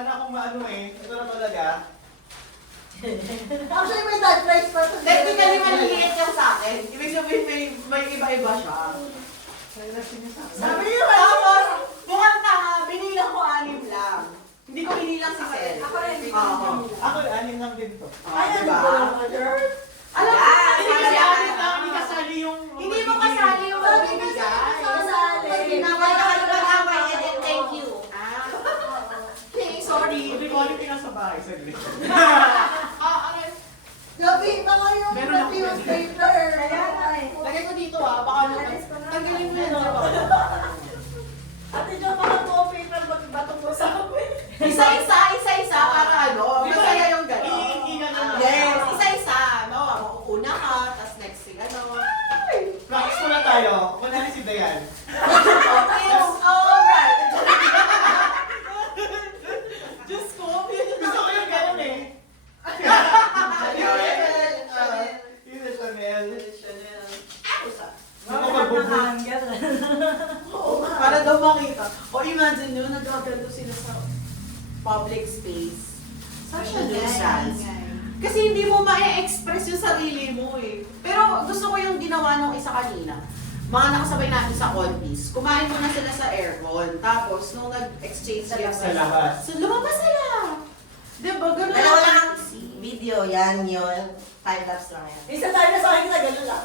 wala na akong maano eh. Ito na talaga. Actually, may tag price pa. Technically, maliliit yung sa akin. Ibig sabihin, may iba-iba siya. Sabi niyo, Tapos, mukhang tanga, binilang ko 6 lang. Hindi ko binilang si Sel. Ako rin, hindi ko Oo. Ako, anim lang din to. Ayan, Diba? Alam mo, Hindi hindi kasi kasi anim lang, hindi kasali yung... Hindi mo kasali yung Sabi kasi magbibigay. kasali. Ginawa na kayo ng away and then thank you. Okay, sorry. Hindi ko alam yung nasa bahay, saglit. Gabi, baka yung Meron ako yung yan. paper. Lagay ko dito baka tanggalin mo yun. Ate Jo, baka mo paper batong mo sa amin. Isa-isa, para ano, masaya yung gano'n. Iingan lang. Yes, isa-isa, no? Una ka, tapos next thing, ano. Practice ko na tayo. Wala na si Dayan. It's alright. Diyos ko, Gusto ko yung gano'n eh. Yun na Chanel. Oo, para daw makita. O imagine nyo, nagkaganto sila sa public space. Such a nuisance. Kasi hindi mo ma-express yung sarili mo eh. Pero gusto ko yung ginawa nung isa kanina. Mga nakasabay natin sa Contis. Kumain muna sila sa aircon. Tapos nung nag-exchange gifts Sa labas. So lumabas sila. Diba? Ganun Dalawa lang ang ang video, yan yun. Time-lapse lang yan. Isa tayo na sa akin na gano'n lang.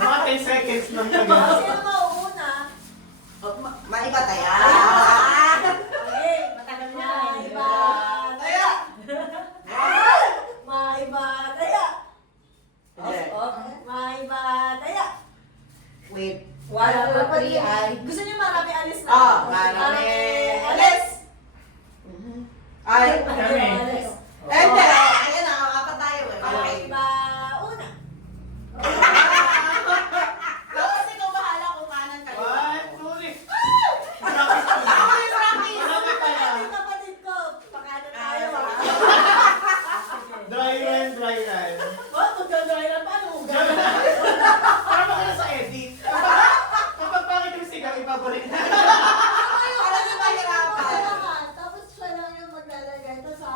Mga 10 seconds lang Kasi talaga. yung mauuna, Maiba tayo. okay, matagal na. Maiba. Kaya, Maiba. Taya. Hindi. Maiba. Taya. Wait. Wala pa pa Three, ay. Gusto niyo marami alis na? marami alis. Ay. Kami. Alis. Hindi. Ayan na, apat tayo eh. Okay. Maiba. Una. Tapos ikaw bahala kung kanan ka. 1, 2, 3. Ako yung practice. Marami pala. Ay, kapatid ko. Pakano tayo. Dry run, dry run. Oh, magdadry na. Paano mo gano'n? Para baka na sa edit. Kapag bakit yung sigaw, ipabalik na. Para di mahirapan. Tapos siya lang yung maglalagay. Tapos sa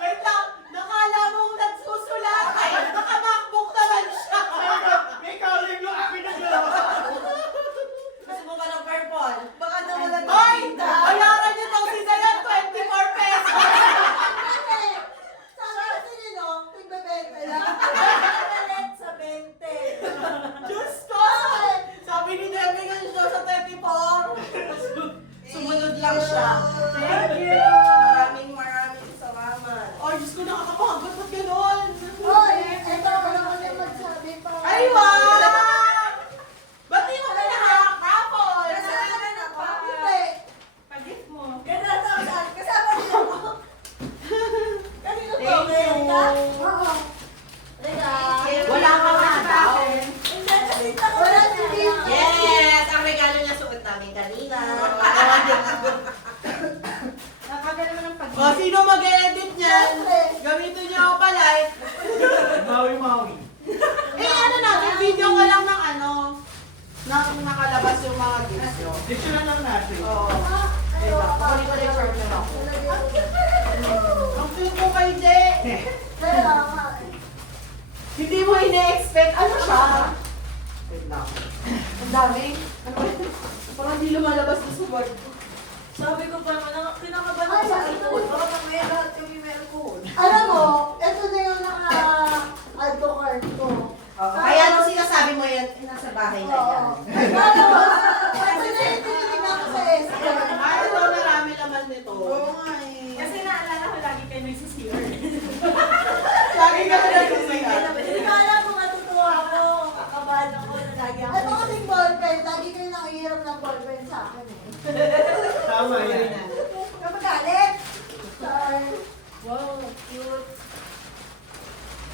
Wait lang, nakala mong nagsusulat. Ay, naka-MacBook naman siya. May color yung akin na gano'n. Gusto mo ba ng purple? Baka nawalan ng Hoy! tinta. Bayaran niyo daw si Dayan, 24 pesos. Sabi kasi ni no, tigbebenta lang. Ulit sa 20. Diyos ko! Sabi ni Demi nga siya sa 24. Sumunod lang siya. Thank you. Maraming salamat. Ay, Diyos ko, nakakapagod. Ba't ganon? Hoy, ito naman yung magsabi pa. Ay, wow! Ba't di mo pinahakapon? Kasalanan ako. Hindi. Pag-gift mo. Ganun ako saan. Kasama nila ako. Kanino to? Thank you. Oo. Rega. Wala ka nga daw. Hindi, kasi wala si Vicky. Yes! Ang regalo niya suot namin kanina. Nakagano ng pag- O, sino mag-edit niyan? Gamitin niyo ako palay. Maui-maui. Eh, ano natin, video ko lang ng ano, nang nakalabas yung mga gifts nyo. Diction na lang natin. Oo. Diba? Kukunin ko na yung short na ako. Ang cute na yun. Ang cute ko kay Je. Kaya nga. Hindi mo ine-expect. Ano siya? Wait lang. Ang dami. Ano ba yun? Parang hindi lumalabas na sa board ko. Sabi ko pa naman, kinakabahan ako sa alcohol. Baka mamaya lahat kami may alcohol. Alam mo, ito na yung naka-alco card ko. Kaya nung sinasabi mo yan, nasa bahay na yan. Ito na yung tinitignan ko sa SK. Ay, ito, marami naman nito. Kasi naalala ko lagi kayo nagsisiyar. Lagi ka na nagsisingat. Hindi ko alam kung matutuwa ako. Kakabahan ako na lagi ako. Ito kasing ballpen. Lagi kayo nakihiram ng ballpen sa akin eh. Tama yan. Kapagalit! Sorry. Wow, cute.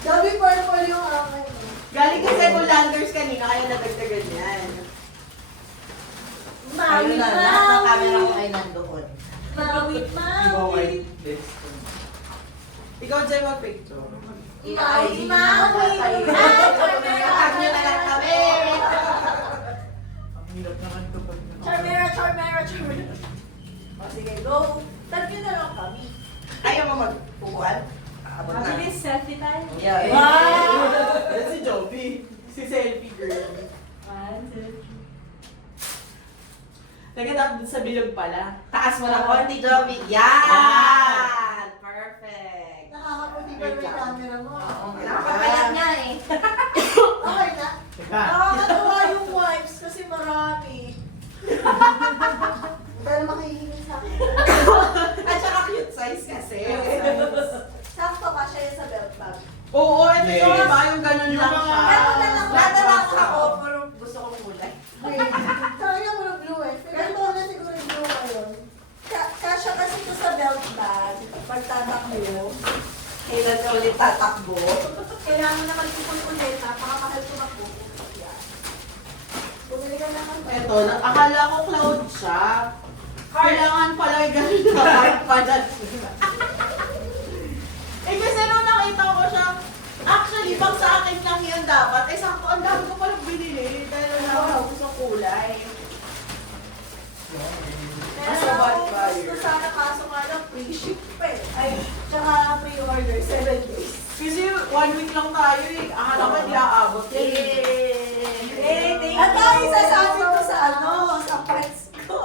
Gabi purple yung akin. Galing kasi Bulanders kanina, kaya nadagdagan yan. Mawi, Ayun na, lahat ng camera ko mawi. ay nandoon. Mawi, mawi. Ikaw, Jay, mag-picture. Mawi, mawi. Tag nyo na lang kami. Ang hirap naman ito pag... Charmera, charmera, charmera. O sige, go. Tag nyo na lang kami. Ayaw mo magpukuan? Abot na. Mabilis, selfie tayo. Yeah. Wow! Yan si Joby. Si selfie girl. One, two, three. Nagatap dun sa bilog pala. Taas mo ng konti, Joby. Yan! Perfect. Nakakaputi pa yung camera mo. Nakakapalat nga eh. Okay na. Teka. Nakakatuwa yung wipes kasi marami. Pero makihingi sa akin. At saka cute size kasi. Sakto ka siya yung sa belt bag. Oo, ito yung Yes. iba, yung ganun Yung lang mga- siya. Ito na lang. Nadala ko ako, pero gusto kong kulay. Sabi niya puro blue eh. Pero ito na siguro yung blue ngayon. Kasya kasi ito sa belt bag. Pagtatakbo. Kailan ka ulit tatakbo? Kailangan na magpupul ulit. Napakamahal ko na po. Yan. Bumili ka naman pa. Ito, akala ko cloud siya. Kailangan pala yung ganun na heart pala siya. Eh kasi nung nakita ko siya, actually, pang sa akin lang yun dapat. Eh sakto, ang dami ko palang binili. Dahil na ako sa kulay. Pero gusto sana kaso nga lang free ship pa eh. Ay, tsaka pre-order 7 days. Kasi 1 week lang tayo eh. Akala ko hindi aabot. At ang isasabi ko sa ano, sa friends ko.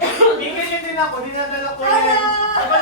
Hindi ganyan din ako. Dinadala ko Ala! yun. Kapag